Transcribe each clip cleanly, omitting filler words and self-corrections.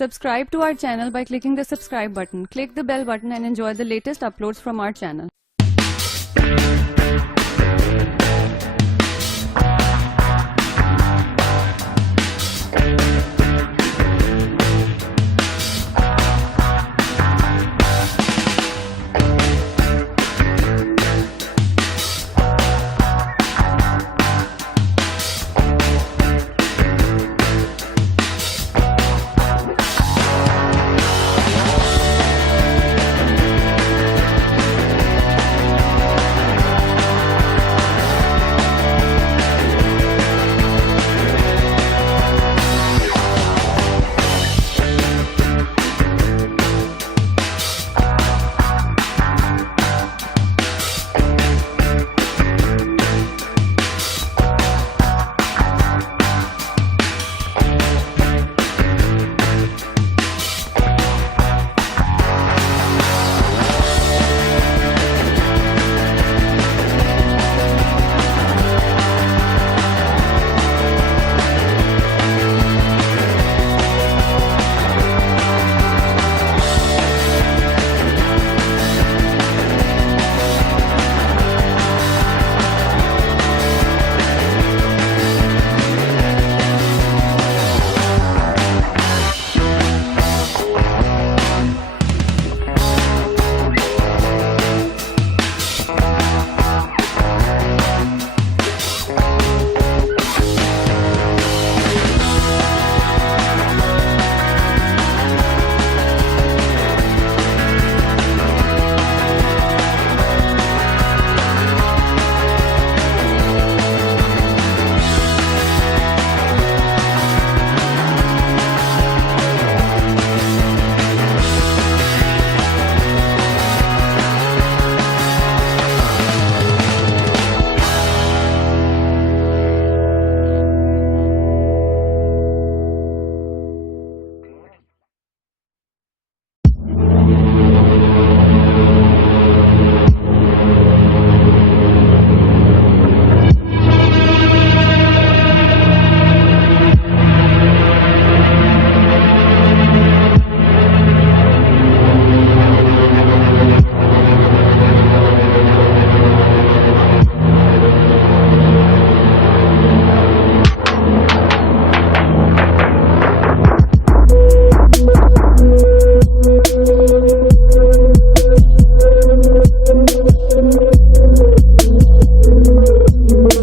Subscribe to our channel by clicking the subscribe button. Click the bell button and enjoy the latest uploads from our channel.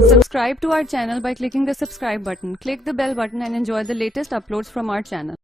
Subscribe to our channel by clicking the subscribe button. Click the bell button and enjoy the latest uploads from our channel.